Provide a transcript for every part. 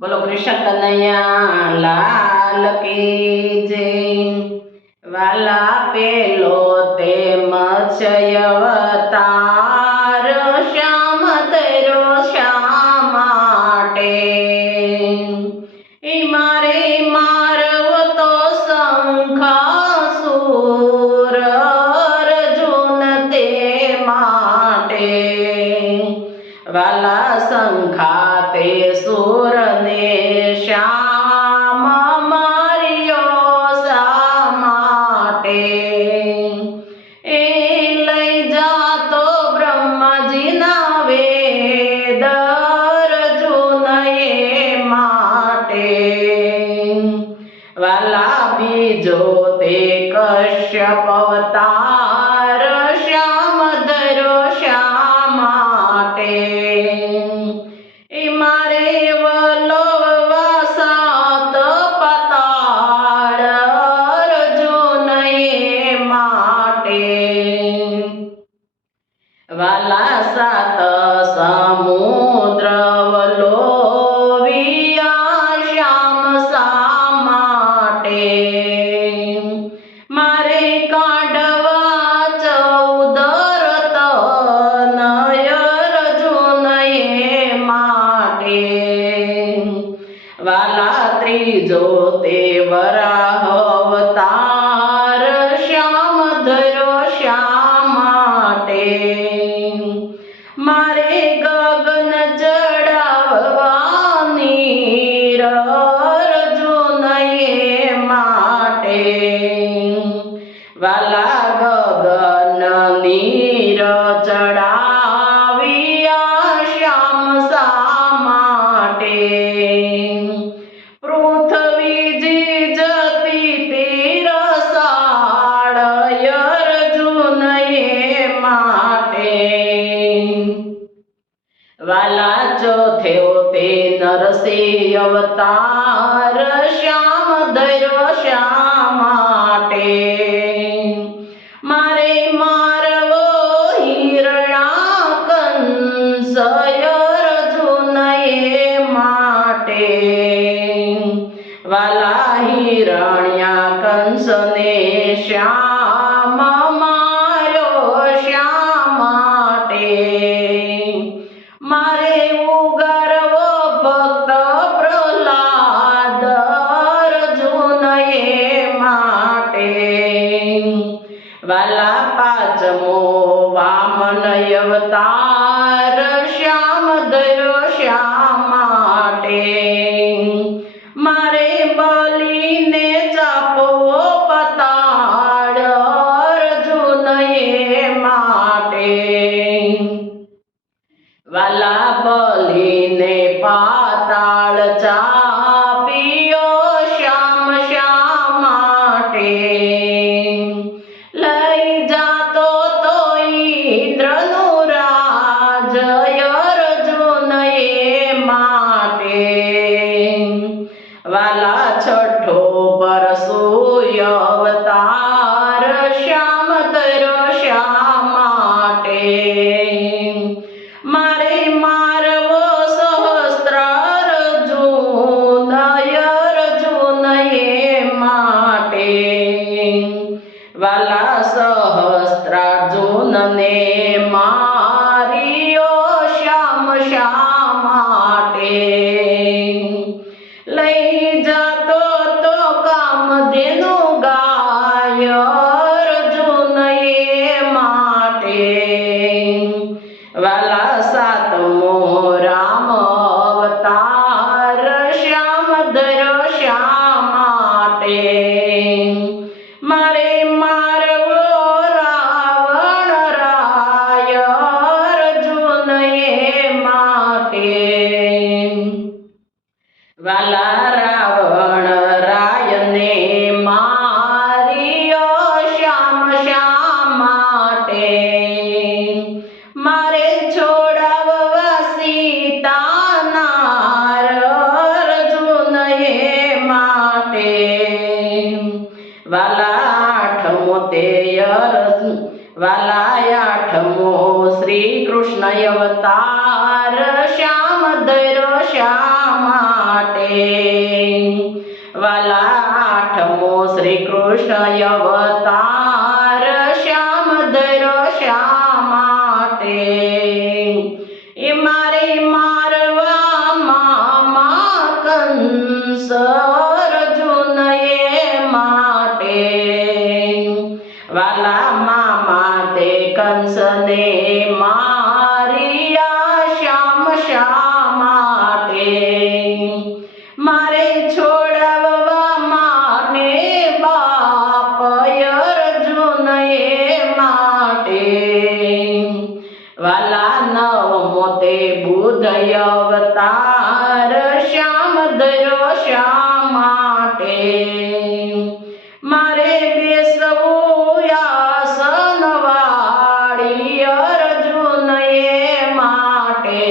બોલો કૃષ્ણ કનૈયા લાલ કી જય. વાલા પેલો તે મત્સ્ય વાલા સંખાતે સુરને શ્યામ માર્યો માટે? એ લઈ જાતો બ્રહ્માજીના વેદ અર્જુનએ માટે. વાલા બીજો તે કશ્યપ પડે મારે કાઢવા ચૌદર તનયર જુનયે માટે. વાલા ત્રીજો તે વરાહવત વાલા જો થયો તે નરસિંહ અવતાર શ્યામ ધૈર્ય શ્યામ વાલા પાંચમો વામન અવતાર વાલા આઠમો તે વાલા આઠમો શ્રી કૃષ્ણ અવતાર, શ્યામ દર શ્યામ માટે. વાલા આઠમો શ્રી કૃષ્ણ અવતાર વાલા નવમો તે બુધ અવતાર શ્યામ ધરો શા માટે મારે બેસવું આસન વાળી અર્જુન એ માટે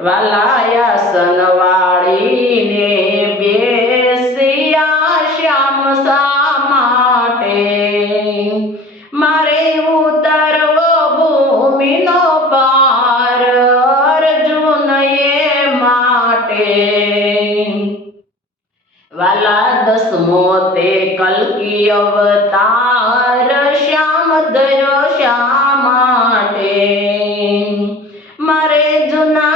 વાલાયાસન વાળીને બેસિયા શ્યામ શા માટે મારે મોતે કલકી અવતાર શ્યામ દર શ્યા માટે મારે જુના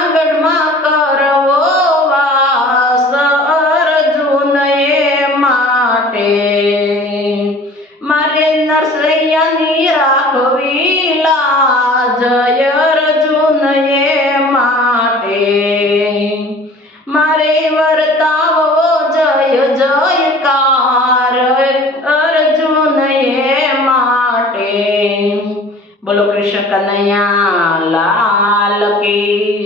Hare